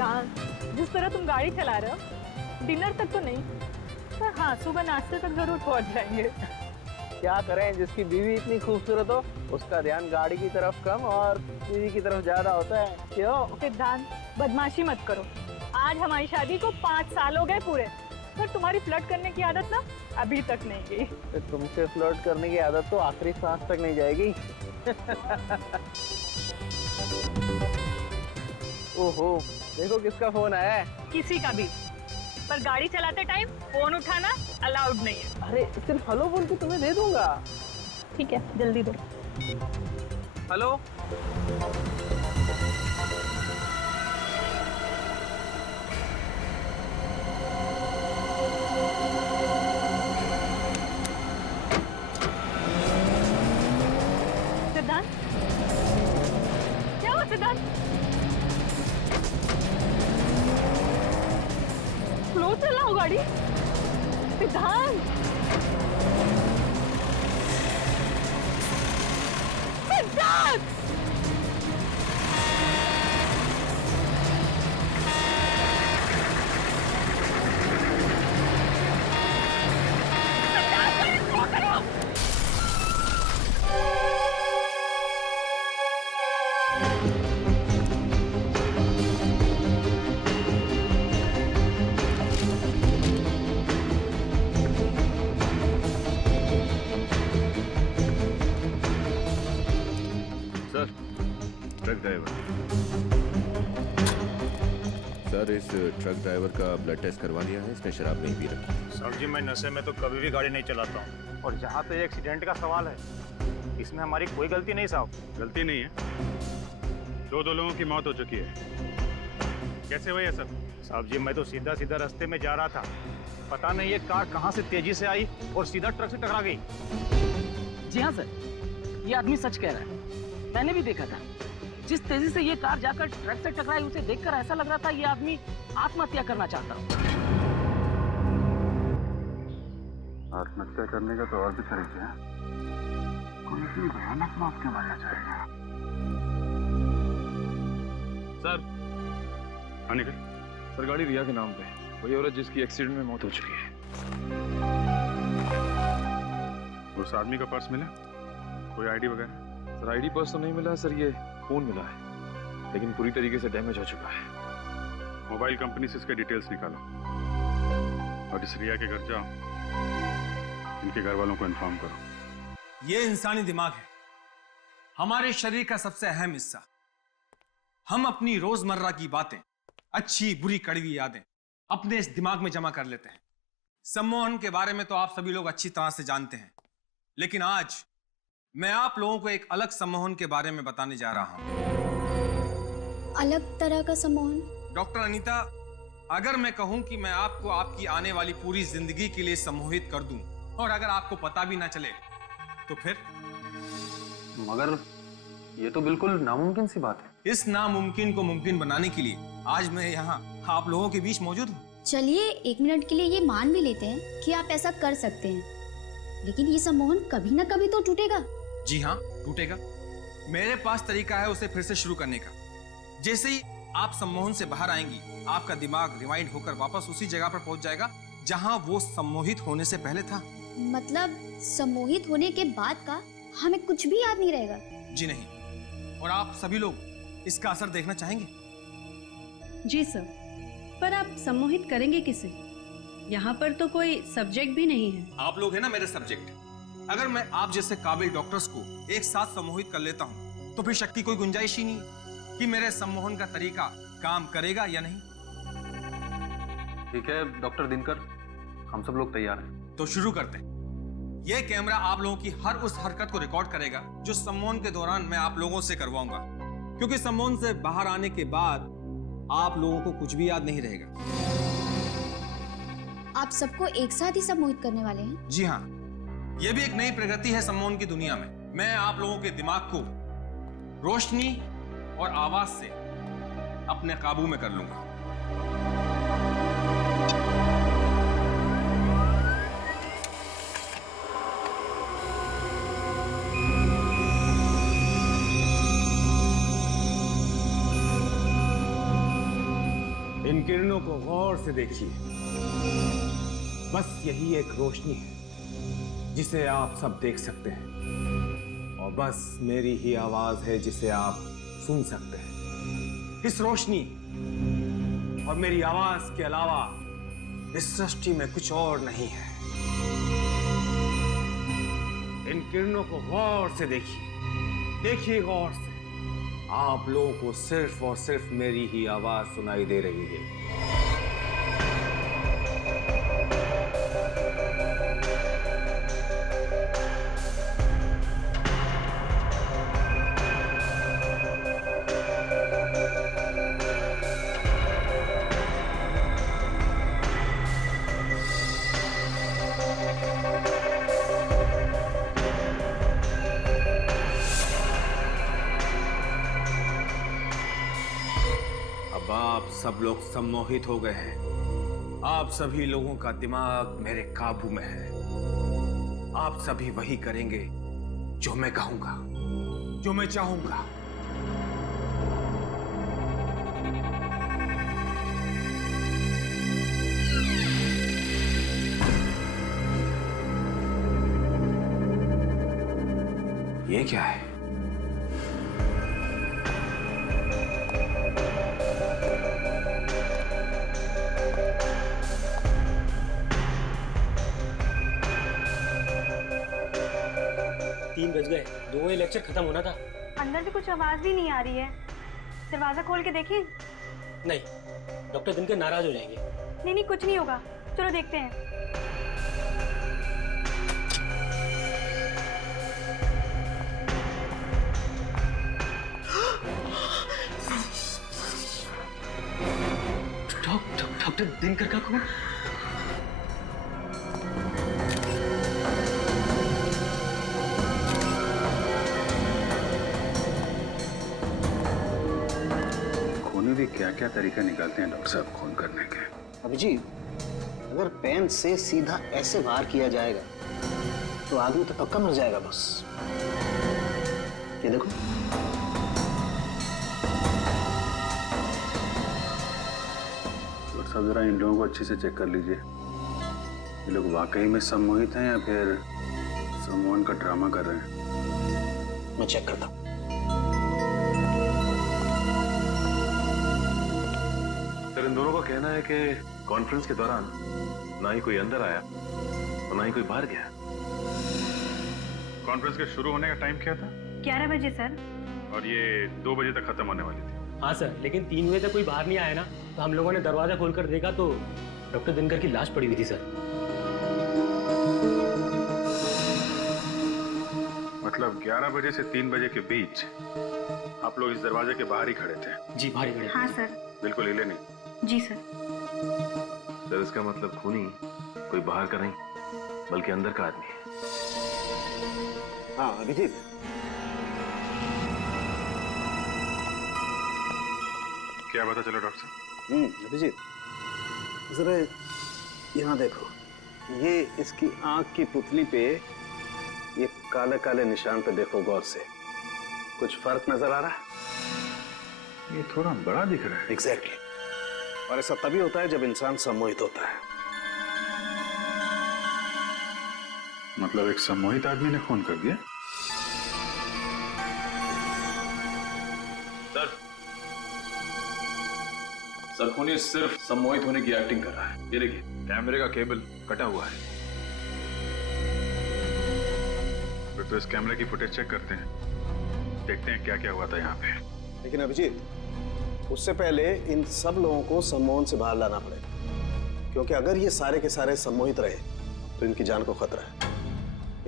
सिद्धांत, जिस तरह तुम गाड़ी चला रहे हो, डिनर तक तो नहीं, पर हाँ सुबह नाश्ते तक जरूर पहुंच जाएंगे। क्या करें, जिसकी बीवी इतनी खूबसूरत हो उसका ध्यान गाड़ी की तरफ कम और बीवी की तरफ ज्यादा होता है। क्यों? सिद्धांत, बदमाशी मत करो। आज हमारी शादी को 5 साल हो गए पूरे, पर तुम्हारी फ्लर्ट करने की आदत ना अभी तक नहीं गई। तो तुमसे फ्लर्ट करने की आदत तो आखिरी सांस तक नहीं जाएगी। ओहो, देखो किसका फोन आया है। किसी का भी, पर गाड़ी चलाते टाइम फोन उठाना अलाउड नहीं है। अरे सिर्फ हेलो बोल के तुम्हें दे दूंगा। ठीक है, जल्दी दो। हेलो। सिद्धांत, क्या हुआ सिद्धांत? स्लो चल रहा हो गाड़ी सिद्धांत। सिद्धांत, ट्रक ड्राइवर सर, इस ट्रक ड्राइवर का ब्लड टेस्ट करवा लिया है, इसने शराब नहीं पी रखी। सर जी, मैं नशे में तो कभी भी गाड़ी नहीं चलाता हूँ। और जहाँ पे एक्सीडेंट का सवाल है, इसमें हमारी कोई गलती नहीं साहब। गलती नहीं है, दो लोगों की मौत हो चुकी है। कैसे हुआ ये सब? साहब जी, मैं तो सीधा सीधा रास्ते में जा रहा था, पता नहीं ये कार कहाँ से तेजी से आई और सीधा ट्रक से टकरा गई। जी हाँ सर, ये आदमी सच कह रहा है, मैंने भी देखा था। जिस तेजी से ये कार जाकर ट्रक से टकराई, उसे देखकर ऐसा लग रहा था ये आदमी आत्महत्या करना चाहता हो। आत्महत्या करने का तो और भी तरीके हैं। कोई इतनी भयानक मौत क्यों मरना चाहेगा? सर, अनिल सर, गाड़ी रिया के नाम पे, वही औरत जिसकी एक्सीडेंट में मौत हो चुकी है। उस आदमी का पर्स मिला? कोई आईडी वगैरह? सर, आईडी पर्स तो नहीं मिला सर, ये फोन मिला है, लेकिन पूरी तरीके से डैमेज हो चुका है। मोबाइल कंपनी से इसके डिटेल्स निकालो और इस रिया के घर जाओ, इनके घर वालों को इन्फॉर्म करो। ये इंसानी दिमाग है, हमारे शरीर का सबसे अहम हिस्सा। हम अपनी रोजमर्रा की बातें, अच्छी बुरी कड़वी यादें अपने इस दिमाग में जमा कर लेते हैं। सम्मोहन के बारे में तो आप सभी लोग अच्छी तरह से जानते हैं, लेकिन आज मैं आप लोगों को एक अलग सम्मोहन के बारे में बताने जा रहा हूं। अलग तरह का सम्मोहन? डॉक्टर अनीता, अगर मैं कहूं कि मैं आपको आपकी आने वाली पूरी जिंदगी के लिए सम्मोहित कर दूं और अगर आपको पता भी ना चले तो फिर? मगर ये तो बिल्कुल नामुमकिन सी बात है। इस नामुमकिन को मुमकिन बनाने के लिए आज मैं यहाँ आप लोगों के बीच मौजूद हूँ। चलिए 1 मिनट के लिए ये मान भी लेते हैं कि आप ऐसा कर सकते हैं, लेकिन ये सम्मोहन कभी ना कभी तो टूटेगा। जी हाँ, टूटेगा। मेरे पास तरीका है उसे फिर से शुरू करने का। जैसे ही आप सम्मोहन से बाहर आएंगी, आपका दिमाग रिवाइंड होकर वापस उसी जगह पर पहुंच जाएगा जहां वो सम्मोहित होने से पहले था। मतलब सम्मोहित होने के बाद का हमें कुछ भी याद नहीं रहेगा? जी नहीं। और आप सभी लोग इसका असर देखना चाहेंगे? जी सर, पर आप सम्मोहित करेंगे किसे? यहाँ पर तो कोई सब्जेक्ट भी नहीं है। आप लोग हैं ना मेरे सब्जेक्ट। अगर मैं आप जैसे काबिल डॉक्टर्स को एक साथ सम्मोहित कर लेता हूँ तो फिर शक की कोई गुंजाइश ही नहीं कि मेरे सम्मोहन का तरीका काम करेगा या नहीं। ठीक है डॉक्टर दिनकर, हम सब लोग तैयार हैं। तो शुरू करते हैं। यह कैमरा आप लोगों की हर उस हरकत को रिकॉर्ड करेगा जो सम्मोहन के दौरान मैं आप लोगों से करवाऊंगा, क्योंकि सम्मोहन से बाहर आने के बाद आप लोगों को कुछ भी याद नहीं रहेगा। आप सबको एक साथ ही सम्मोहित करने वाले हैं? जी हाँ, यह भी एक नई प्रगति है सम्मोहन की दुनिया में। मैं आप लोगों के दिमाग को रोशनी और आवाज से अपने काबू में कर लूंगा। किरणों को गौर से देखिए। बस यही एक रोशनी है जिसे आप सब देख सकते हैं, और बस मेरी ही आवाज है जिसे आप सुन सकते हैं। इस रोशनी और मेरी आवाज के अलावा इस सृष्टि में कुछ और नहीं है। इन किरणों को गौर से देखिए, देखिए गौर से। आप लोगों को सिर्फ और सिर्फ मेरी ही आवाज सुनाई दे रही है। आप सब लोग सम्मोहित हो गए हैं। आप सभी लोगों का दिमाग मेरे काबू में है। आप सभी वही करेंगे जो मैं कहूंगा, जो मैं चाहूंगा। ये क्या है? बज गए, 2 बजे लेक्चर खत्म होना था। अंदर से कुछ आवाज भी नहीं आ रही है। दरवाजा खोल के देखिए। नहीं, डॉक्टर दिनकर नाराज हो जाएंगे। नहीं नहीं, कुछ नहीं होगा, चलो देखते हैं। डॉक्टर दिनकर का कौन? क्या क्या तरीका निकालते हैं डॉक्टर साहब खून करने के। अभिजीत, अगर पेन से सीधा ऐसे वार किया जाएगा तो आदमी तो पक्का मर जाएगा। बस ये देखो, डॉक्टर साहब जरा इन लोगों को अच्छे से चेक कर लीजिए। ये लोग वाकई में सम्मोहित हैं या फिर सम्मोहन का ड्रामा कर रहे हैं। मैं चेक करता हूँ। सर, इन दोनों का कहना है कि कॉन्फ्रेंस के दौरान ना ही कोई अंदर आया और ना ही कोई बाहर गया। कॉन्फ्रेंस के शुरू होने का टाइम क्या था? 11 बजे सर। और ये 2 बजे तक खत्म होने वाली थी। हाँ सर, लेकिन 3 बजे तक कोई बाहर नहीं आया ना, तो हम लोगों ने दरवाजा खोलकर देखा तो डॉक्टर दिनकर की लाश पड़ी हुई थी सर। मतलब 11 बजे से 3 बजे के बीच आप लोग इस दरवाजे के बाहर ही खड़े थे? जी, बाहर ही खड़े। हाँ सर। बिल्कुल हिले नहीं? जी सर। सर, इसका मतलब खूनी कोई बाहर का नहीं बल्कि अंदर का आदमी है। हाँ अभिजीत, क्या पता चला डॉक्टर साहब? अभिजीत, जरा यहाँ देखो। ये इसकी आंख की पुतली पे ये काले काले निशान पे देखो गौर से। कुछ फर्क नजर आ रहा है? ये थोड़ा बड़ा दिख रहा है। एग्जैक्टली। और ऐसा तभी होता है जब इंसान सम्मोहित होता है। मतलब एक सम्मोहित आदमी ने खून कर दिया? सर, खूनी सिर्फ सम्मोहित होने की एक्टिंग कर रहा है। ये देखिए, कैमरे का केबल कटा हुआ है। फिर तो इस कैमरे की फुटेज चेक करते हैं, देखते हैं क्या क्या हुआ था यहाँ पे। लेकिन अभिजीत, उससे पहले इन सब लोगों को सम्मोहन से बाहर लाना पड़ेगा, क्योंकि अगर ये सारे के सारे सम्मोहित रहे तो इनकी जान को खतरा है।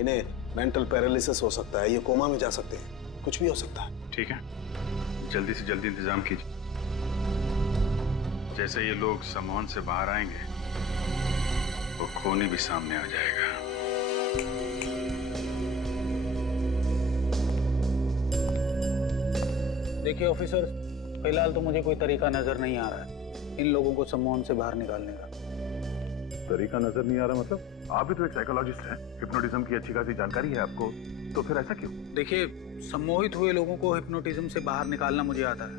इन्हें मेंटल पैरालिसिस हो सकता है, ये कोमा में जा सकते हैं, कुछ भी हो सकता है। ठीक है, जल्दी से जल्दी इंतजाम कीजिए। जैसे ये लोग सम्मोहन से बाहर आएंगे वो खूनी भी सामने आ जाएगा। देखिए ऑफिसर, फिलहाल तो मुझे कोई तरीका नजर नहीं आ रहा है इन लोगों को सम्मोहन से बाहर निकालने का। तरीका नजर नहीं आ रहा मतलब? आप भी तो एक साइकोलॉजिस्ट हैं, हिप्नोटिज्म की अच्छी खासी जानकारी है आपको, तो फिर ऐसा क्यों? देखिए, सम्मोहित हुए लोगों को हिप्नोटिज्म से बाहर निकालना मुझे आता है,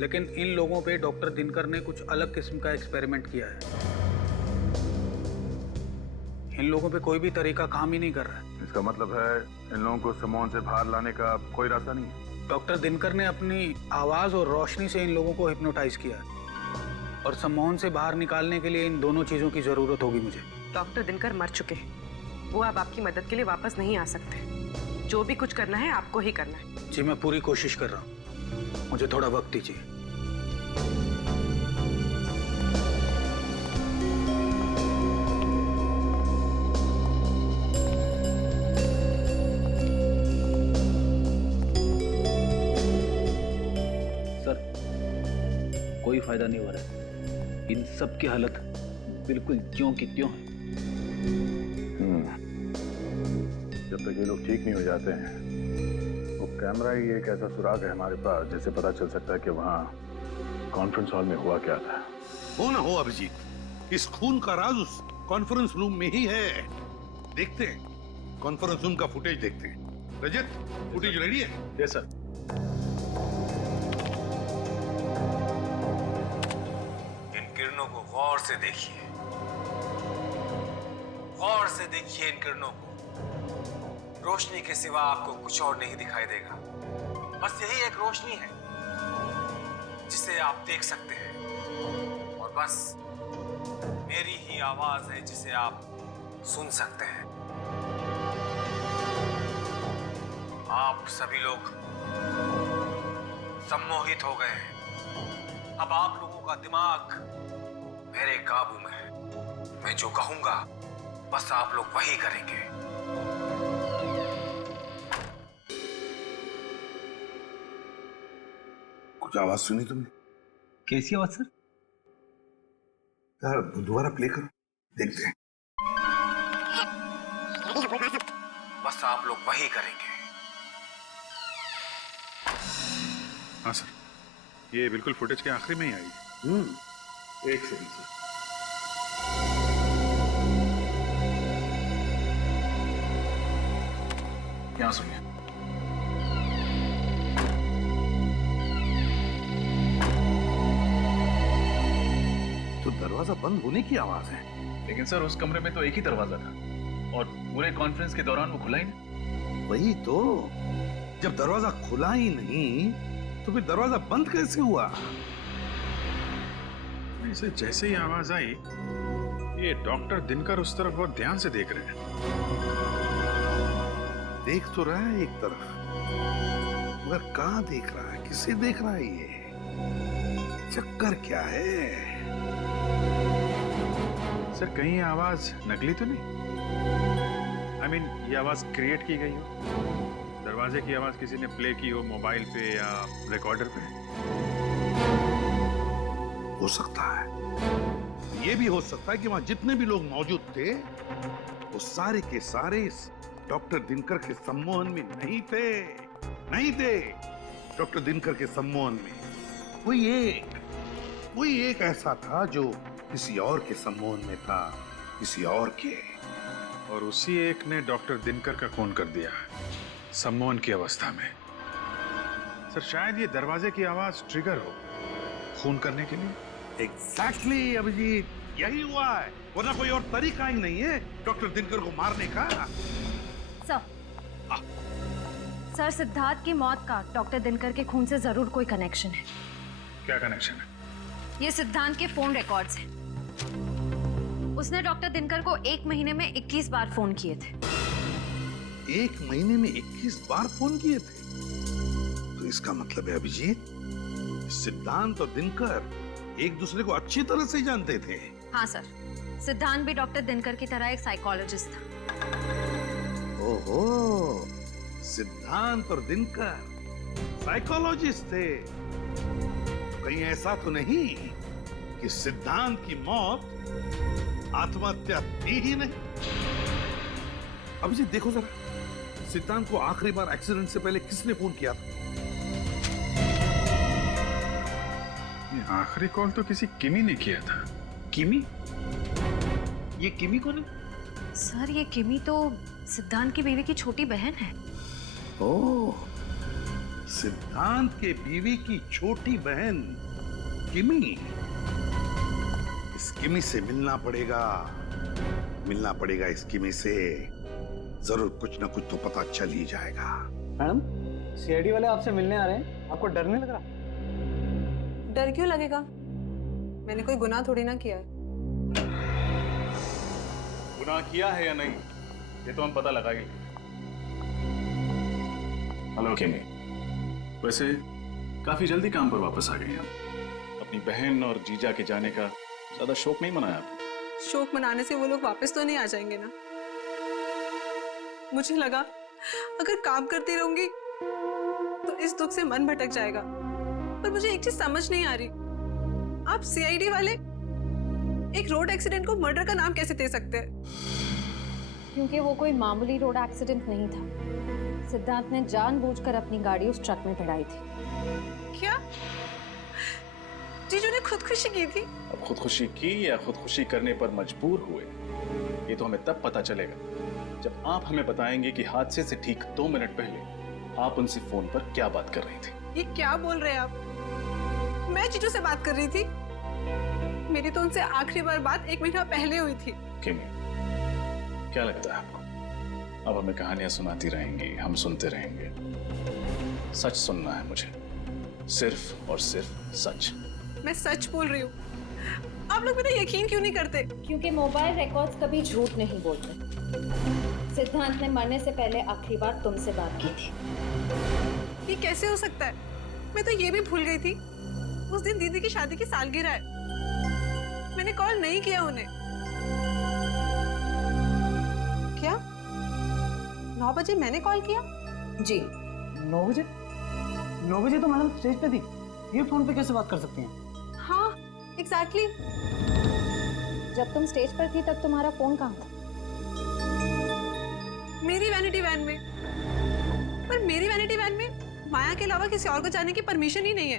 लेकिन इन लोगों पे डॉक्टर दिनकर ने कुछ अलग किस्म का एक्सपेरिमेंट किया है। इन लोगों पे कोई भी तरीका काम ही नहीं कर रहा है। इसका मतलब है इन लोगों को सम्मोहन से बाहर लाने का कोई रास्ता नहीं है। डॉक्टर दिनकर ने अपनी आवाज और रोशनी से इन लोगों को हिप्नोटाइज किया है और सम्मोहन से बाहर निकालने के लिए इन दोनों चीजों की जरूरत होगी मुझे। डॉक्टर दिनकर मर चुके हैं, वो अब आपकी मदद के लिए वापस नहीं आ सकते। जो भी कुछ करना है आपको ही करना है। जी मैं पूरी कोशिश कर रहा हूँ, मुझे थोड़ा वक्त दीजिए। कोई फायदा नहीं हो रहा है। इन सब की हालत बिल्कुल ज्यों की त्यों है। जब तक ये लोग ठीक नहीं हो जाते हैं, वो कैमरा ही एक ऐसा सुराग है हमारे पास जिससे पता चल सकता है कि वहाँ कॉन्फ्रेंस हॉल में हुआ क्या था। हो ना हो अभिजीत, इस खून का राज उस कॉन्फ्रेंस रूम में ही है। देखते हैं, कॉन्फ्रेंस रूम का फुटेज देखते हैं। रजत, फुटेज रेडी है? Yes sir. किरणों को गौर से देखिए, गौर से देखिए इन किरणों को। रोशनी के सिवा आपको कुछ और नहीं दिखाई देगा। बस यही एक रोशनी है जिसे आप देख सकते हैं, और बस मेरी ही आवाज है जिसे आप सुन सकते हैं। आप सभी लोग सम्मोहित हो गए हैं। अब आप लोगों का दिमाग मेरे काबू में है। मैं जो कहूंगा बस आप लोग वही करेंगे। कुछ आवाज सुनी तुमने? कैसी आवाज सर? यार दोबारा प्ले करो, देखते हैं। बस आप लोग वही करेंगे। हाँ सर, ये बिल्कुल फुटेज के आखिरी में ही आई। एक सेकंड सर। क्या सुनिए? तो दरवाजा बंद होने की आवाज है। लेकिन सर उस कमरे में तो एक ही दरवाजा था और पूरे कॉन्फ्रेंस के दौरान वो खुला ही नहीं। वही तो, जब दरवाजा खुला ही नहीं तो फिर दरवाजा बंद कैसे हुआ? इसे जैसे ही आवाज आई, ये डॉक्टर दिनकर उस तरफ बहुत ध्यान से देख रहे हैं। देख तो रहा है एक तरफ, मगर कहाँ देख रहा है, किसे देख रहा है? ये चक्कर क्या है? सर कहीं आवाज नकली तो नहीं? I mean, ये आवाज क्रिएट की गई हो? दरवाजे की आवाज किसी ने प्ले की हो मोबाइल पे या रिकॉर्डर पे? हो सकता है। ये भी हो सकता है कि वहां जितने भी लोग मौजूद थे वो सारे के सारे इस डॉक्टर दिनकर के सम्मोहन में नहीं थे। डॉक्टर दिनकर के सम्मोहन में कोई एक ऐसा था जो किसी और के सम्मोहन में था, किसी और के। और उसी एक ने डॉक्टर दिनकर का खून कर दिया सम्मोहन की अवस्था में। सर शायद ये दरवाजे की आवाज ट्रिगर हो खून करने के लिए। एग्जैक्टली अभिजीत, यही हुआ है, वरना कोई और तरीका ही नहीं है डॉक्टर दिनकर को मारने का। सर सिद्धार्थ की मौत का डॉक्टर दिनकर के खून से जरूर कोई कनेक्शन है। क्या कनेक्शन है? ये सिद्धांत के फोन रिकॉर्ड्स हैं। उसने डॉक्टर दिनकर को 1 महीने में 21 बार फोन किए थे। 1 महीने में 21 बार फोन किए थे? तो इसका मतलब है अभिजीत, सिद्धांत और दिनकर एक दूसरे को अच्छी तरह से जानते थे। हाँ सर, सिद्धांत भी डॉक्टर दिनकर की तरह एक साइकोलॉजिस्ट था। ओहो, सिद्धांत और दिनकर साइकोलॉजिस्ट थे। कहीं ऐसा तो नहीं कि सिद्धांत की मौत आत्महत्या थी ही नहीं? अभिजीत देखो जरा, सिद्धांत को आखिरी बार एक्सीडेंट से पहले किसने फोन किया था? ये आखिरी कॉल तो किसी किमी ने किया था। किमी? ये किमी कौन है? सर ये किमी तो सिद्धांत की बीवी की छोटी बहन है। ओह, सिद्धांत के बीवी की छोटी बहन किमी। इस किमी से मिलना पड़ेगा इस किमी से। जरूर कुछ ना कुछ तो पता चल ही जाएगा। मैडम, सीआईडी वाले आपसे मिलने आ रहे हैं, आपको डर नहीं लग रहा? डर क्यों लगेगा? मैंने कोई गुनाह थोड़ी ना किया है। गुनाह किया है या नहीं ये तो हम पता लगाएंगे। हेलो किमी, वैसे काफी जल्दी काम पर वापस आ गए हम। अपनी बहन और जीजा के जाने का ज्यादा शौक नहीं मनाया आपने? शोक मनाने से वो लोग वापस तो नहीं आ जाएंगे ना। मुझे लगा अगर काम करती रहूंगी तो इस दुख से मन भटक जाएगा, पर मुझे एक चीज समझ नहीं आ रही, आप सीआईडी वाले एक रोड एक्सीडेंट को मर्डर का नाम कैसे दे सकते हैं? क्योंकि वो कोई मामूली रोड एक्सीडेंट नहीं था। सिद्धांत ने जानबूझकर अपनी गाड़ी उस ट्रक में भिड़ाई थी। क्या जीजू ने खुदकुशी की थी? अब खुदकुशी की या खुदकुशी करने पर मजबूर हुए ये तो हमें तब पता चलेगा जब आप हमें बताएंगे कि हादसे से ठीक 2 मिनट पहले आप उनसे फोन पर क्या बात कर रही थी। ये क्या बोल रहे हैं आप? मैं जीजू से बात कर रही थी। मेरी तो उनसे आखिरी बार बात 1 महीना पहले हुई थी। किमी, क्या लगता है आपको अब हमें कहानियां सुनाती रहेंगी, हम सुनते रहेंगे? सच सुनना है मुझे, सिर्फ और सिर्फ सच। मैं सच बोल रही हूँ। आप लोग मेरा यकीन क्यों नहीं करते? क्योंकि मोबाइल रिकॉर्ड्स कभी झूठ नहीं बोलते। सिद्धांत ने मरने से पहले आखिरी बार तुमसे बात की थी। ये कैसे हो सकता है? मैं तो ये भी भूल गई थी उस दिन दीदी की शादी की सालगिरह है। मैंने कॉल नहीं किया उन्हें। क्या 9 बजे मैंने कॉल किया? जी 9 बजे? 9 बजे तो मैडम स्टेज पे थी, ये फोन पे कैसे बात कर सकती हैं? हाँ एग्जैक्टली। जब तुम स्टेज पर थी तब तुम्हारा फोन कहाँ था? मेरी वैनिटी वैन में। पर मेरी वैनिटी वैन में माया के अलावा किसी और को जाने की परमिशन ही नहीं है।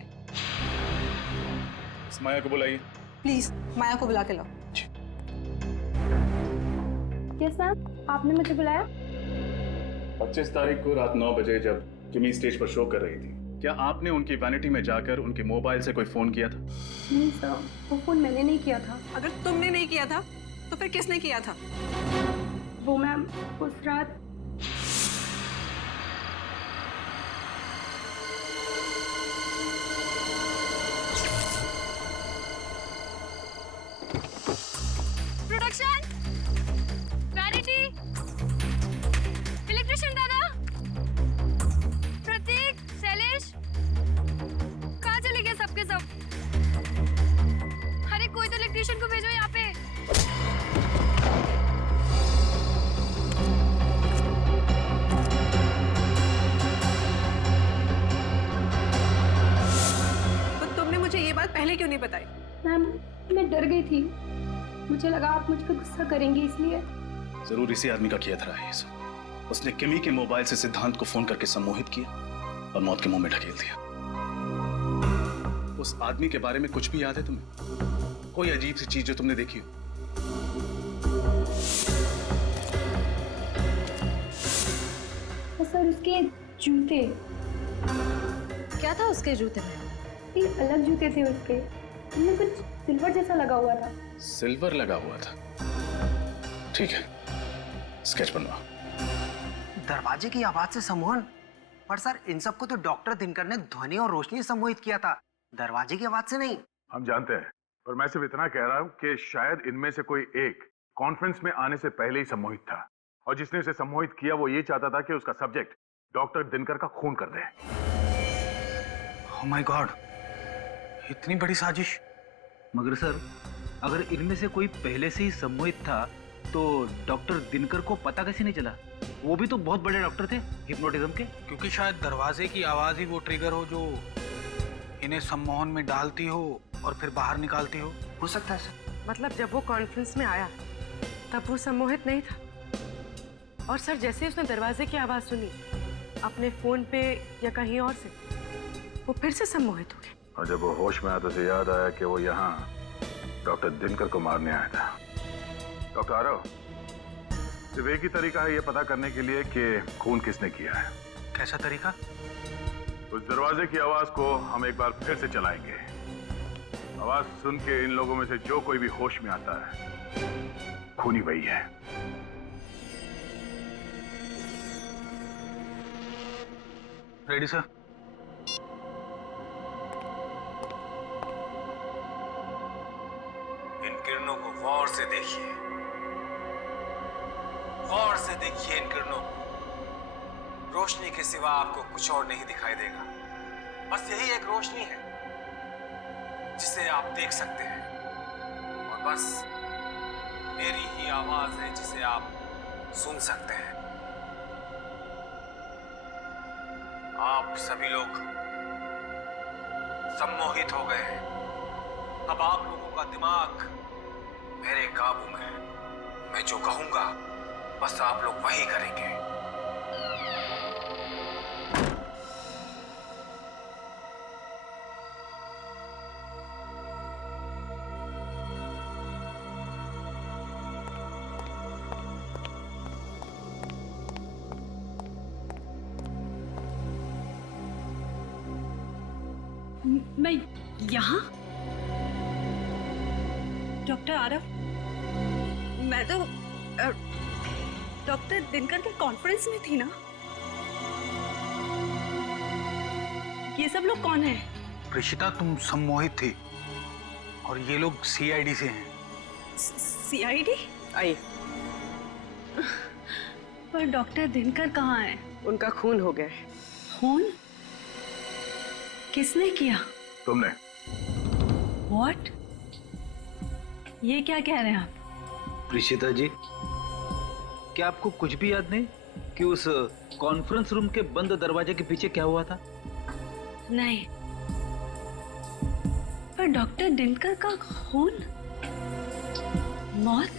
इस माया को बुलाइए प्लीज, माया को बुला के लाओ। यस मैम, आपने मुझे बुलाया? 25 तारीख को रात 9 बजे जब किमी स्टेज पर शो कर रही थी, क्या आपने उनकी वैनिटी में जाकर उनके मोबाइल से कोई फोन किया था? नहीं सर, वो फोन मैंने नहीं किया था। अगर तुमने नहीं किया था तो फिर किसने किया था? वो मैम उस रात प्रोडक्शन, वैनिटी, इलेक्ट्रिशियन दादा, प्रतीक, शैलेश, कहाँ चले गए सबके सब? अरे कोई तो इलेक्ट्रिशियन को भेजो यहाँ पे। तो तुमने मुझे ये बात पहले क्यों नहीं बताई? मैम मैं डर गई थी, मुझे लगा आप मुझ पर गुस्सा करेंगी इसलिए। जरूर इसी आदमी का किया था ये सब। उसने किमी के मोबाइल से सिद्धांत को फोन करके सम्मोहित किया और मौत के मुंह में ढकेल दिया। उस आदमी के बारे में कुछ भी याद है तुम्हें? कोई अजीब सी चीज जो तुमने देखी हो? सर उसके जूते। क्या था उसके जूते में? ये अलग जूते थे उसके, उनमें कुछ सिल्वर जैसा लगा हुआ था। सिल्वर लगा हुआ था? ठीक है, स्केच बनवा। दरवाजे की आवाज से सम्मोहन? पर सर इन सबको तो डॉक्टर दिनकर ने ध्वनि और रोशनी से सम्मोहित किया था, दरवाजे की आवाज से नहीं। हम जानते हैं, पर मैं सिर्फ इतना कह रहा हूं कि शायद इनमें से कोई एक कॉन्फ्रेंस में आने से पहले ही सम्मोहित था, और जिसने उसे सम्मोहित किया वो ये चाहता था कि उसका सब्जेक्ट डॉक्टर दिनकर का खून कर दे। ओह माय गॉड, इतनी बड़ी साजिश। मगर सर अगर इनमें से कोई पहले से ही सम्मोहित था तो डॉक्टर दिनकर को पता कैसे नहीं चला? वो भी तो बहुत बड़े डॉक्टर थे हिप्नोटिज्म के। क्योंकि शायद दरवाजे की आवाज ही वो ट्रिगर हो जो इन्हें सम्मोहन में डालती हो और फिर बाहर निकालती हो सकता है सर। मतलब जब वो कॉन्फ्रेंस में आया तब वो सम्मोहित नहीं था, और सर जैसे उसने दरवाजे की आवाज सुनी अपने फोन पे या कहीं और से, वो फिर से सम्मोहित हो गया। और जब वो होश में आया तो उसे याद आया कि वो यहाँ डॉक्टर दिनकर को मारने आया था। डॉक्टर आरव, सिर्फ एक ही तरीका है ये पता करने के लिए कि खून किसने किया है। कैसा तरीका? उस दरवाजे की आवाज को हम एक बार फिर से चलाएंगे। आवाज सुन के इन लोगों में से जो कोई भी होश में आता है, खूनी वही है। Ready sir. इन किरणों को गौर से देखिए, गौर से देखिए इन किरणों को। रोशनी के सिवा आपको कुछ और नहीं दिखाई देगा। बस यही एक रोशनी है जिसे आप देख सकते हैं, और बस मेरी ही आवाज है जिसे आप सुन सकते हैं। आप सभी लोग सम्मोहित हो गए हैं। अब आप लोगों का दिमाग मेरे काबू में है। मैं जो कहूंगा बस आप लोग वही करेंगे। मैं यहाँ? डॉक्टर आरव, मैं तो डॉक्टर दिनकर के कॉन्फ्रेंस में थी ना। ये सब लोग कौन है? ऋषिता, तुम सम्मोहित थी और ये लोग सीआईडी से हैं। सीआईडी? आइए। पर डॉक्टर दिनकर कहाँ है? उनका खून हो गया है। खून? किसने किया? तुमने। What? ये क्या कह रहे हैं आप? ऋषिता जी, क्या आपको कुछ भी याद नहीं कि उस कॉन्फ्रेंस रूम के बंद दरवाजे के पीछे क्या हुआ था? नहीं, पर डॉक्टर दिनकर का खून, मौत,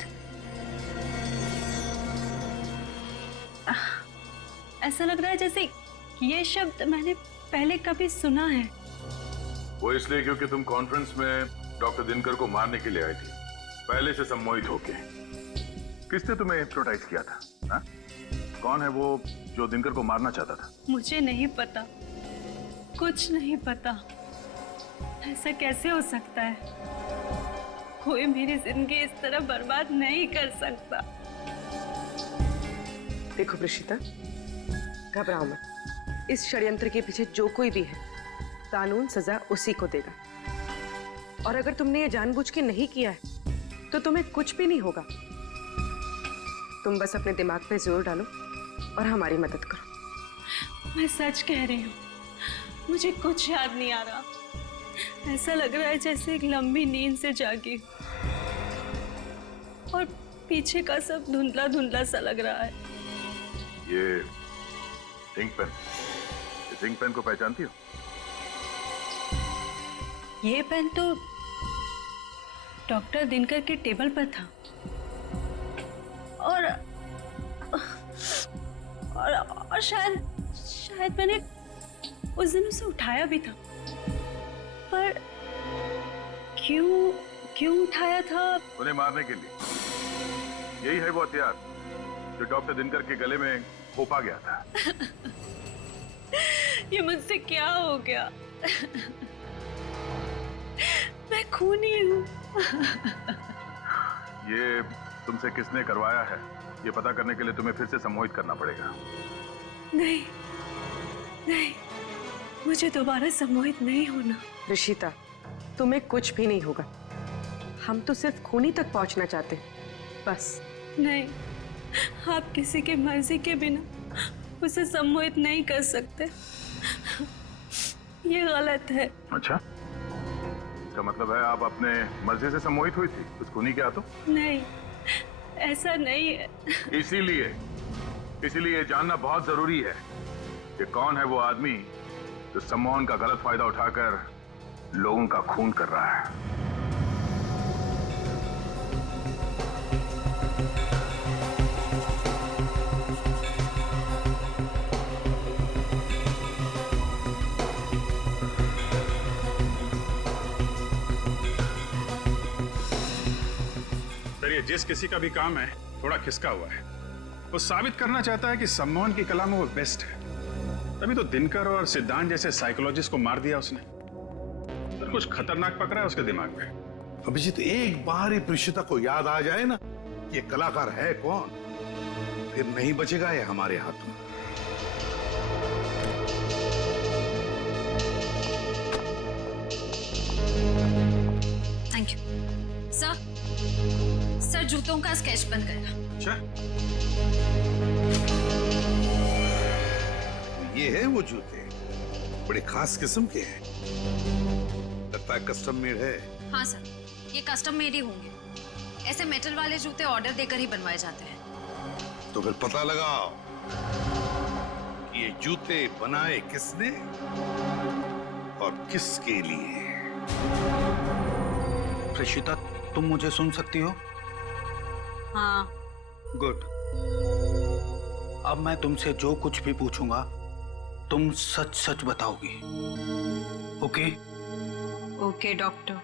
ऐसा लग रहा है जैसे ये शब्द मैंने पहले कभी सुना है। वो इसलिए क्योंकि तुम कॉन्फ्रेंस में डॉक्टर दिनकर को मारने के लिए आई थी, पहले से सम्मोहित होके। किसने तुम्हें हिप्नोटाइज किया था? हा? कौन है वो जो दिनकर को मारना चाहता था? मुझे नहीं पता, कुछ नहीं पता। ऐसा कैसे हो सकता है? कोई मेरी जिंदगी इस तरह बर्बाद नहीं कर सकता। देखो प्रीशिता, घबराओ मत। इस षड्यंत्र के पीछे जो कोई भी है, कानून सजा उसी को देगा। और अगर तुमने ये जानबूझ के नहीं किया है तो तुम्हें कुछ भी नहीं होगा। तुम बस अपने दिमाग पे जोर डालो और हमारी मदद करो। मैं सच कह रही हूँ, मुझे कुछ याद नहीं आ रहा। ऐसा लग रहा है जैसे एक लंबी नींद से जागी और पीछे का सब धुंधला धुंधला सा लग रहा है। ये इंक पेन, इस इंक पेन को पहचानती हो? ये पेन तो डॉक्टर दिनकर के टेबल पर था और शायद मैंने उस दिन उसे उठाया भी था। पर क्यों उठाया था? उन्हें मारने के लिए। यही है वो हथियार जो डॉक्टर दिनकर के गले में खोपा गया था। ये मुझसे क्या हो गया? मैं खूनी हूँ। ये तुमसे किसने करवाया है, ये पता करने के लिए तुम्हें फिर से सम्मोहित करना पड़ेगा। नहीं, मुझे दोबारा सम्मोहित नहीं होना। ऋषिता, तुम्हें कुछ भी नहीं होगा। हम तो सिर्फ खूनी तक पहुंचना चाहते हैं, बस। नहीं, आप किसी की मर्जी के बिना उसे सम्मोहित नहीं कर सकते। ये गलत है। अच्छा, इसका मतलब है आप अपने मर्जी से सम्मोहित हुई थी उस खूनी के हाथों? नहीं, ऐसा नहीं है। इसीलिए जानना बहुत जरूरी है कि कौन है वो आदमी जो सम्मोहन का गलत फायदा उठाकर लोगों का खून कर रहा है। ये जिस किसी का भी काम है थोड़ा खिसका हुआ है, वो साबित करना चाहता है कि सम्मोहन की कला में वो बेस्ट है। तभी तो दिनकर और सिद्धांत जैसे साइकोलॉजिस्ट को मार दिया उसने। पर कुछ खतरनाक पकड़ा है उसके दिमाग में। अभिजीत, एक बार ही प्रीशिता को याद आ जाए ना ये कलाकार है कौन, फिर नहीं बचेगा ये हमारे हाथ में। थैंक यू सर जूतों का स्केच बन गया। अच्छा, ये है वो जूते, बड़े खास किस्म के हैं, लगता है कस्टम मेड है। हाँ सर, ये कस्टम मेड ही होंगे। ऐसे मेटल वाले जूते ऑर्डर देकर ही बनवाए जाते हैं। तो फिर पता लगाओ कि ये जूते बनाए किसने और किसके लिए। प्रीशिता, तुम मुझे सुन सकती हो? हाँ। गुड। अब मैं तुमसे जो कुछ भी पूछूंगा तुम सच सच बताओगी, ओके? Okay doctor.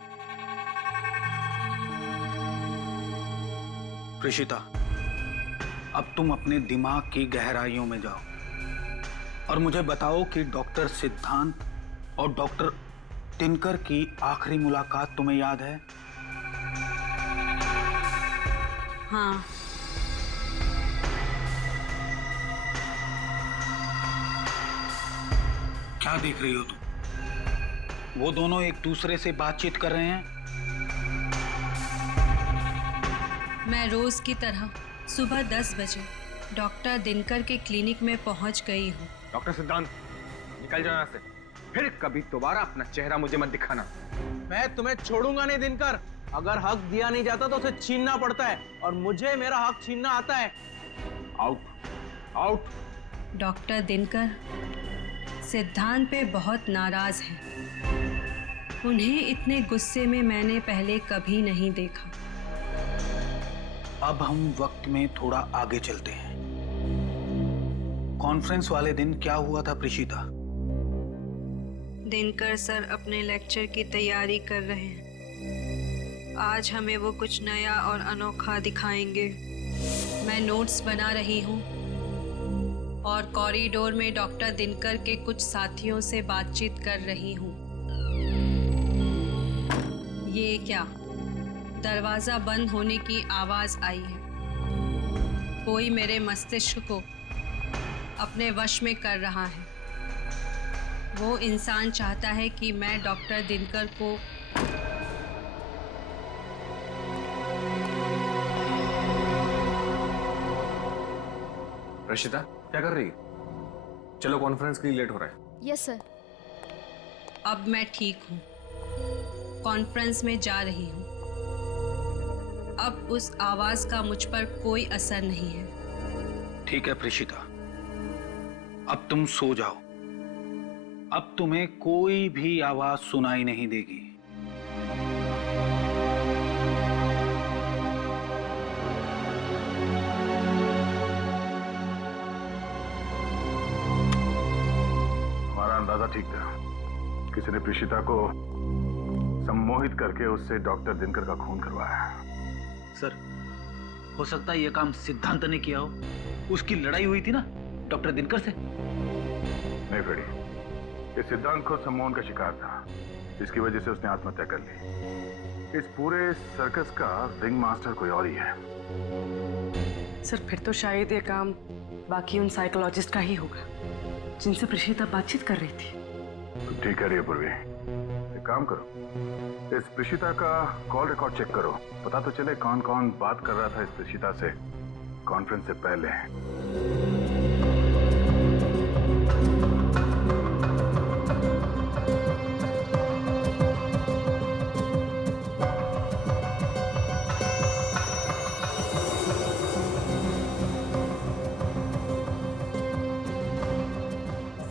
प्रीशिता, अब तुम अपने दिमाग की गहराइयों में जाओ और मुझे बताओ कि डॉक्टर सिद्धांत और डॉक्टर दिनकर की आखिरी मुलाकात तुम्हें याद है? हाँ। क्या देख रही हो तुम? वो दोनों एक दूसरे से बातचीत कर रहे हैं। मैं रोज की तरह सुबह 10 बजे डॉक्टर दिनकर के क्लिनिक में पहुंच गई हूँ। डॉक्टर सिद्धांत, निकल जाओ यहाँ से। फिर कभी दोबारा अपना चेहरा मुझे मत दिखाना। मैं तुम्हें छोड़ूंगा नहीं दिनकर। अगर हक दिया नहीं जाता तो उसे छीनना पड़ता है और मुझे मेरा हक छीनना आता है। Out out. डॉक्टर दिनकर सिद्धांत पे बहुत नाराज हैं। उन्हें इतने गुस्से में मैंने पहले कभी नहीं देखा। अब हम वक्त में थोड़ा आगे चलते हैं। कॉन्फ्रेंस वाले दिन क्या हुआ था प्रीशिता? दिनकर सर अपने लेक्चर की तैयारी कर रहे हैं। आज हमें वो कुछ नया और अनोखा दिखाएंगे। मैं नोट्स बना रही हूँ और कॉरिडोर में डॉक्टर दिनकर के कुछ साथियों से बातचीत कर रही हूँ। ये क्या? दरवाजा बंद होने की आवाज आई है। कोई मेरे मस्तिष्क को अपने वश में कर रहा है। वो इंसान चाहता है कि मैं डॉक्टर दिनकर को रशिदा, क्या कर रही है? चलो, कॉन्फ्रेंस के लिए लेट हो रहा है। Yes sir. अब मैं ठीक हूँ। कॉन्फ्रेंस में जा रही हूँ। अब उस आवाज का मुझ पर कोई असर नहीं है। ठीक है प्रीशिता, अब तुम सो जाओ। अब तुम्हें कोई भी आवाज सुनाई नहीं देगी। हमारा अंदाजा ठीक था। किसी ने प्रीशिता को सम्मोहित करके उससे डॉक्टर दिनकर का खून करवाया। सर, हो सकता है ये काम सिद्धांत ने किया हो। उसकी लड़ाई हुई थी ना डॉक्टर दिनकर से। नहीं फेडी, ये सिद्धांत खुद सम्मोहन का शिकार था, जिसकी वजह से उसने आत्महत्या कर ली। इस पूरे सर्कस का रिंग मास्टर कोई और ही है। सर, फिर तो शायद ये काम बाकी उन साइकोलॉजिस्ट का ही होगा जिनसे प्रीशिता बातचीत कर रही थी। तो ठीक है पूर्वी, एक काम करो, इस प्रीशिता का कॉल रिकॉर्ड चेक करो। पता तो चले कौन कौन बात कर रहा था इस प्रीशिता से कॉन्फ्रेंस से पहले।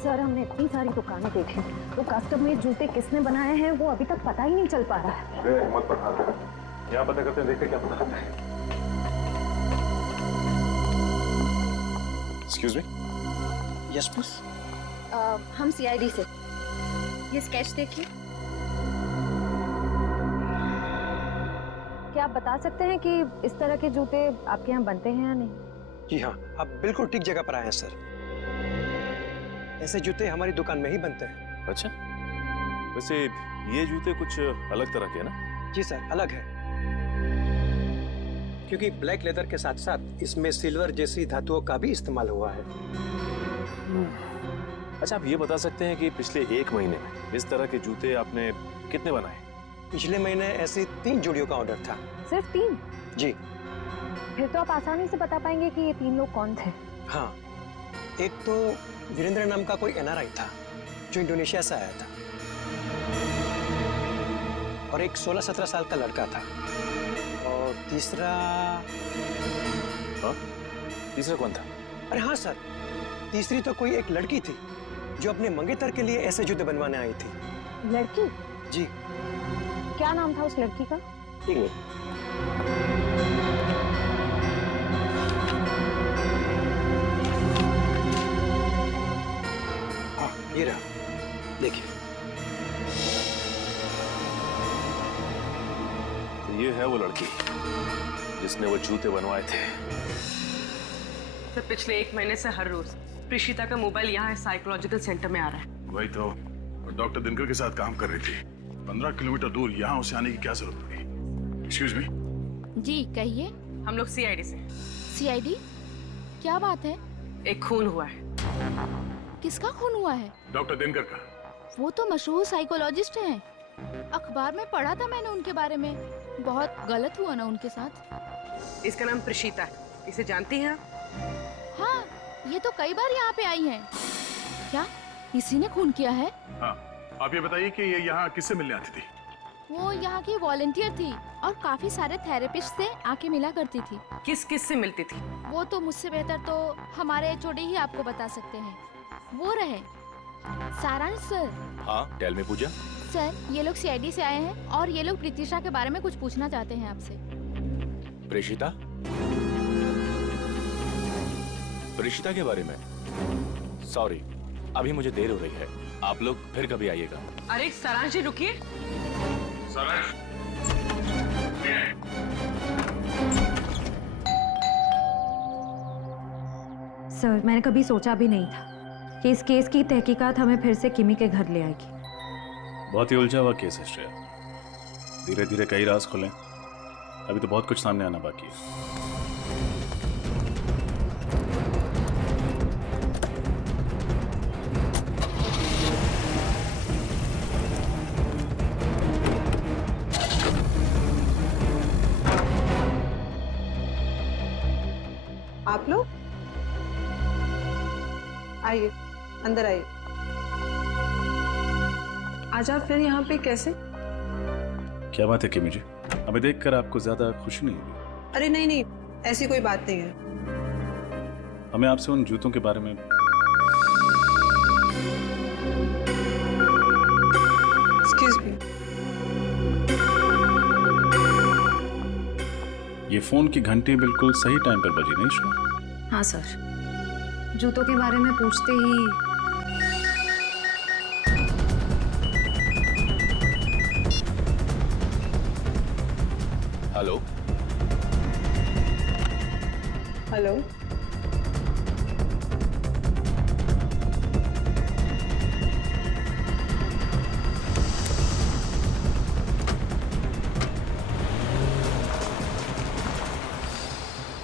सर, हमने इतनी सारी दुकानें देखी, तो कस्टम में जूते किसने बनाए हैं वो अभी तक पता ही नहीं चल पा रहा है। हिम्मत पर हाथ रख, यहाँ पता करते हैं, देखते क्या पता लगता है। Excuse me. Yes please. हम सीआईडी से। ये स्केच देखिए। क्या आप बता सकते हैं कि इस तरह के जूते आपके यहाँ बनते हैं या नहीं? जी हाँ, आप बिल्कुल ठीक जगह पर आए हैं सर। ऐसे जूते हमारी दुकान में ही बनते हैं। अच्छा, वैसे ये जूते कुछ अलग तरह के हैं ना? जी सर, अलग है, क्योंकि ब्लैक लेदर के साथ साथ इसमें सिल्वर जैसी धातुओं का भी इस्तेमाल हुआ है। अच्छा, आप ये बता सकते हैं कि पिछले 1 महीने में इस तरह के जूते आपने कितने बनाए? पिछले महीने ऐसी 3 जोड़ियों का ऑर्डर था। सिर्फ 3? जी। फिर तो आप आसानी से बता पाएंगे कि ये 3 लोग कौन थे। हाँ, एक तो वीरेंद्र नाम का कोई NRI था जो इंडोनेशिया से आया था, और एक 16-17 साल का लड़का था, और तीसरा कौन था? अरे हाँ सर, तीसरी तो कोई एक लड़की थी जो अपने मंगेतर के लिए ऐसे जूते बनवाने आई थी। लड़की? जी। क्या नाम था उस लड़की का? एक मिनट। हाँ, ये रहा, देखिए। तो ये है वो लड़की जिसने वो जूते बनवाए थे। सर, पिछले 1 महीने से हर रोज प्रीशिता का मोबाइल यहाँ साइकोलॉजिकल सेंटर में आ रहा है। वही तो, डॉक्टर दिनकर के साथ काम कर रही थी। 15 किलोमीटर दूर यहाँ उसे आने की क्या जरूरत पड़ी? Excuse me. जी कहिए। हम लोग CID से। CID? क्या बात है? एक खून हुआ है। किसका खून हुआ है? डॉक्टर दिनकर का। वो तो मशहूर साइकोलॉजिस्ट हैं। अखबार में पढ़ा था मैंने उनके बारे में। बहुत गलत हुआ ना उनके साथ। इसका नाम प्रीशिता है। इसे जानती हैं आप? हाँ, ये तो कई बार यहाँ पे आई हैं। क्या इसी ने खून किया है? हाँ, आप ये बताइए कि ये यहाँ किससे मिलने आती थी? वो यहाँ की वॉलंटियर थी और काफी सारे थेरेपिस्ट से आके मिला करती थी। किस किस से मिलती थी? वो तो मुझसे बेहतर तो हमारे HOD ही आपको बता सकते हैं। वो रहे सारांश सर। हाँ, टेल मी पूजा। सर, ये लोग CID से आए हैं और ये लोग प्रीतिशा के बारे में कुछ पूछना चाहते हैं आपसे। प्रीशिता? प्रीशिता के बारे में? सॉरी, अभी मुझे देर हो रही है। आप लोग फिर कभी आइएगा। अरे सारांश जी, रुकिए। सारांश। सर, मैंने कभी सोचा भी नहीं था कि इस केस की तहकीकात हमें फिर से किमी के घर ले आएगी। बहुत ही उलझा हुआ केस है श्रेया। धीरे धीरे कई राज खुले। अभी तो बहुत कुछ सामने आना बाकी है। आप लोग आइए, अंदर आइए। आज आप फिर यहाँ पे कैसे? क्या बात है किमी जी? हमें देखकर आपको ज्यादा खुशी नहीं हुई? अरे नहीं नहीं, ऐसी कोई बात नहीं है। हमें आपसे उन जूतों के बारे में। Excuse me. ये फोन की घंटी बिल्कुल सही टाइम पर बजी, नहीं श्रेया? हाँ सर, जूतों के बारे में पूछते ही हेलो। हेलो।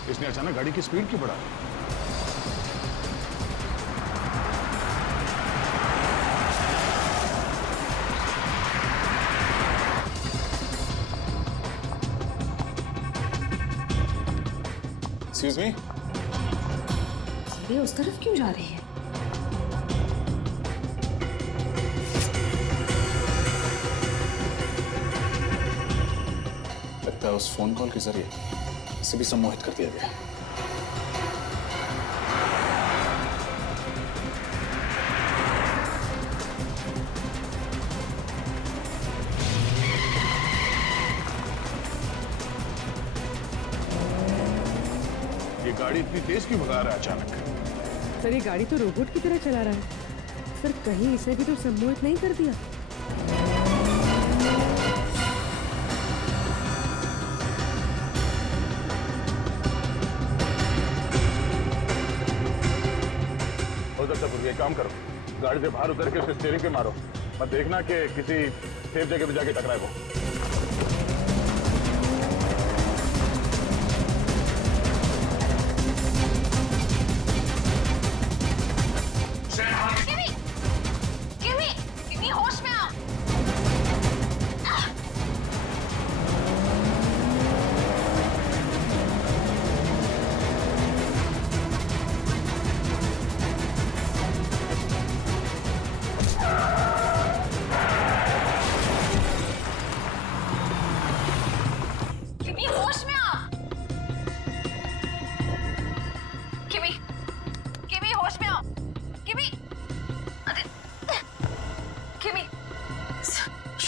इसने अचानक गाड़ी की स्पीड क्यों बढ़ा? Excuse me. ये उस तरफ क्यों जा रही है? लगता है उस फोन कॉल के जरिए इसे भी सम्मोहित कर दिया गया। ये गाड़ी इतनी तेज क्यों भगा रहा है अचानक? सर, ये गाड़ी तो रोबोट की तरह चला रहा है। सर, कहीं इसे भी तो सम्मोहित नहीं कर दिया? हो सकता है, काम करो, गाड़ी से बाहर उतर के उसके स्टीयरिंग पे मारो, मत देखना कि किसी सेफ जगह पे जाके टकराए वो। होश में आ।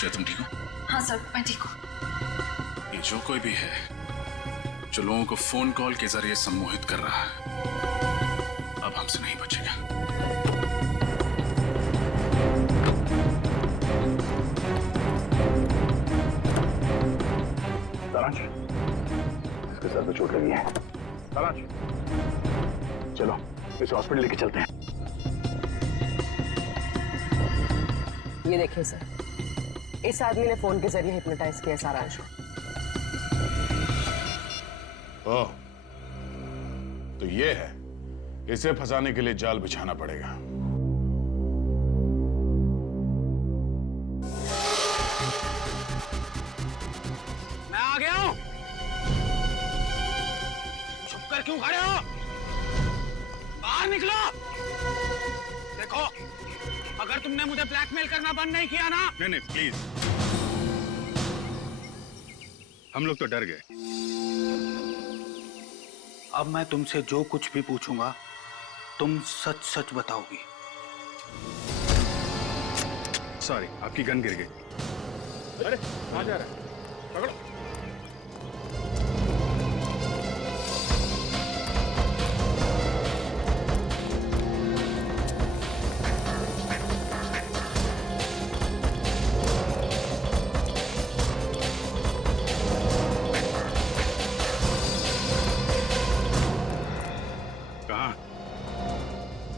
तुम ठीक हो? हाँ सर, मैं ठीक हूँ। ये जो कोई भी है जो लोगों को फोन कॉल के जरिए सम्मोहित कर रहा है, अब हमसे नहीं बचेगा। सारांश, इसके सर पे चोट लगी है। सारांश, चलो इसे हॉस्पिटल लेके चलते हैं। ये देखिए सर, इस आदमी ने फोन के जरिए हिप्नोटाइज किया सारांश को। ओह, तो ये है, इसे फंसाने के लिए जाल बिछाना पड़ेगा। मैं आ गया हूं। छुप कर क्यों खड़े हो? बाहर निकलो। देखो, अगर तुमने मुझे ब्लैकमेल करना बंद नहीं किया ना। नहीं प्लीज, हम लोग तो डर गए। अब मैं तुमसे जो कुछ भी पूछूंगा तुम सच सच बताओगी। सॉरी, आपकी गन गिर गई। अरे कहाँ जा रहा है? पकड़ो।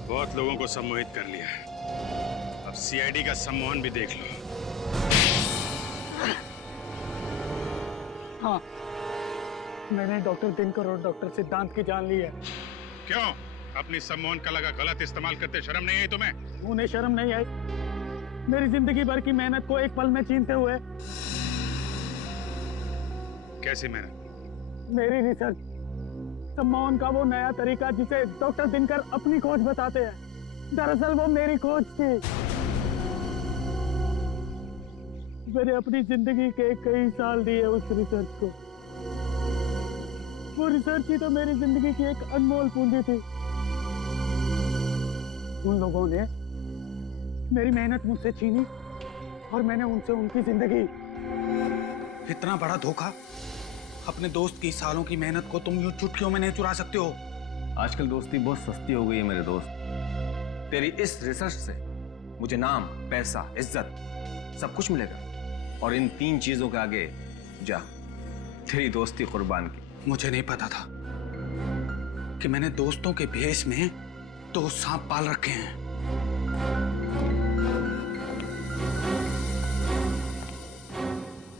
बहुत लोगों को सम्मोहित कर लिया है, अब सीआईडी का सम्मोहन भी देख लो। हाँ, मैंने डॉक्टर दिनकर और डॉक्टर सिद्धांत की जान ली है। क्यों? अपनी सम्मोहन कला का गलत इस्तेमाल करते शर्म नहीं आई तुम्हें? उन्हें शर्म नहीं आई? मेरी जिंदगी भर की मेहनत को एक पल में छीनते हुए। कैसी मेहनत? मेरी रिसर्च, सम्मोहन का वो नया तरीका जिसे डॉक्टर दिनकर अपनी खोज बताते हैं, दरअसल वो मेरी खोज थी। मैंने अपनी जिंदगी के कई साल दिए उस रिसर्च को। वो रिसर्च ही तो मेरी जिंदगी की एक अनमोल पूंजी थी। उन लोगों ने मेरी मेहनत मुझसे छीनी और मैंने उनसे उनकी जिंदगी। इतना बड़ा धोखा? अपने दोस्त की सालों की मेहनत को तुम यूं चुटकियों में नहीं चुरा सकते हो। आजकल दोस्ती बहुत सस्ती हो गई है मेरे दोस्त। तेरी इस रिसर्च से मुझे नाम, पैसा, इज्जत सब कुछ मिलेगा, और इन 3 चीजों के आगे जा तेरी दोस्ती कुर्बान की। मुझे नहीं पता था कि मैंने दोस्तों के भेष में 2 सांप पाल रखे हैं।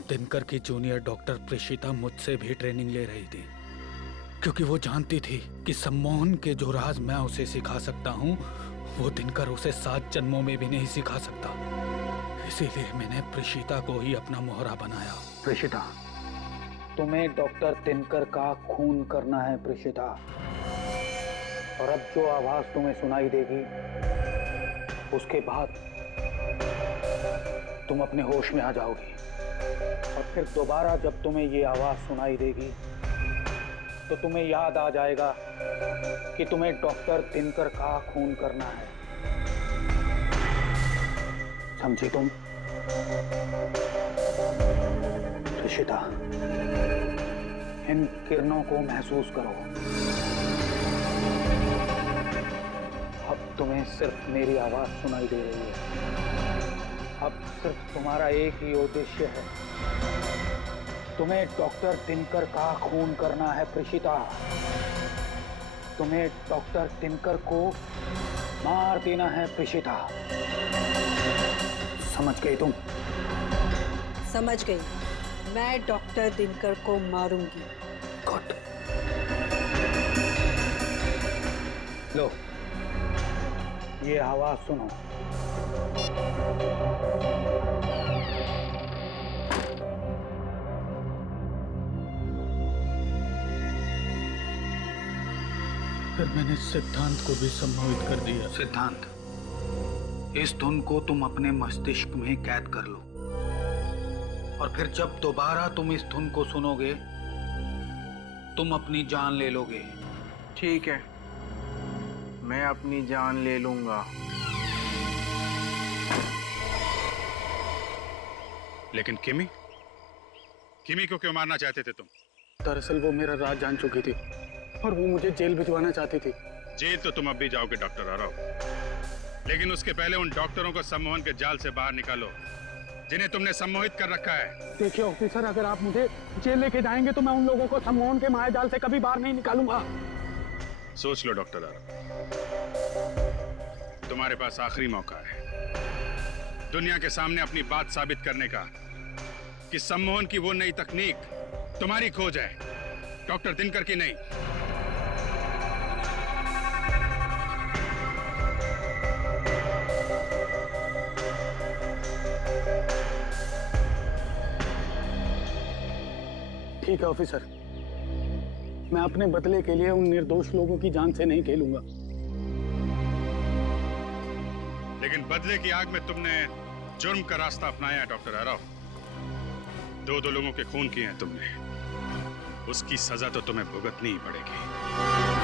दिनकर की जूनियर डॉक्टर प्रेषिता मुझसे भी ट्रेनिंग ले रही थी, क्योंकि वो जानती थी कि सम्मोहन के जो राज मैं उसे सिखा सकता हूँ वो दिनकर उसे 7 जन्मों में भी नहीं सिखा सकता। इसीलिए मैंने प्रेषिता को ही अपना मोहरा बनाया। प्रेषिता, तुम्हें डॉक्टर दिनकर का खून करना है प्रेषिता, और अब जो आवाज तुम्हें सुनाई देगी उसके बाद तुम अपने होश में आ जाओगी, और फिर दोबारा जब तुम्हें ये आवाज सुनाई देगी तो तुम्हें याद आ जाएगा कि तुम्हें डॉक्टर दिनकर का खून करना है। समझी तुम? ऋषिता, इन किरणों को महसूस करो। अब तुम्हें सिर्फ मेरी आवाज सुनाई दे रही है। अब सिर्फ तुम्हारा एक ही उद्देश्य है, तुम्हें डॉक्टर दिनकर का खून करना है प्रेषिता। तुम्हें डॉक्टर दिनकर को मार देना है प्रीशिता। समझ गई तुम? समझ गई। मैं डॉक्टर दिनकर को मारूंगी। गुड। लो, ये आवाज सुनो। फिर मैंने सिद्धांत को भी सम्मोहित कर दिया। सिद्धांत, इस धुन को तुम अपने मस्तिष्क में कैद कर लो, और फिर जब दोबारा तुम इस धुन को सुनोगे तुम अपनी जान ले लोगे। ठीक है, मैं अपनी जान ले लूंगा। लेकिन किमी को क्यों मारना चाहते थे तुम? दरअसल वो मेरा राज जान चुकी थी और वो मुझे जेल भिजवाना चाहती थी। जेल तो तुम अब भी जाओगे डॉक्टर आरव, लेकिन उसके पहले उन डॉक्टरों को सम्मोहन के जाल से बाहर निकालो जिन्हें तुमने सम्मोहित कर रखा है। देखिए ऑफिसर, अगर आप मुझे जेल लेके जाएंगे तो मैं उन लोगों को सम्मोहन के मायाजाल से कभी बाहर नहीं निकालूंगा। सोच लो डॉक्टर आरव, तुम्हारे पास आखिरी मौका है दुनिया के सामने अपनी बात साबित करने का कि सम्मोहन की वो नई तकनीक तुम्हारी खोज है, डॉक्टर दिनकर की नहीं। ठीक है ऑफिसर, मैं अपने बदले के लिए उन निर्दोष लोगों की जान से नहीं खेलूंगा। लेकिन बदले की आग में तुमने जुर्म का रास्ता अपनाया है डॉक्टर आरव। दो लोगों के खून किए हैं तुमने, उसकी सजा तो तुम्हें भुगतनी ही पड़ेगी।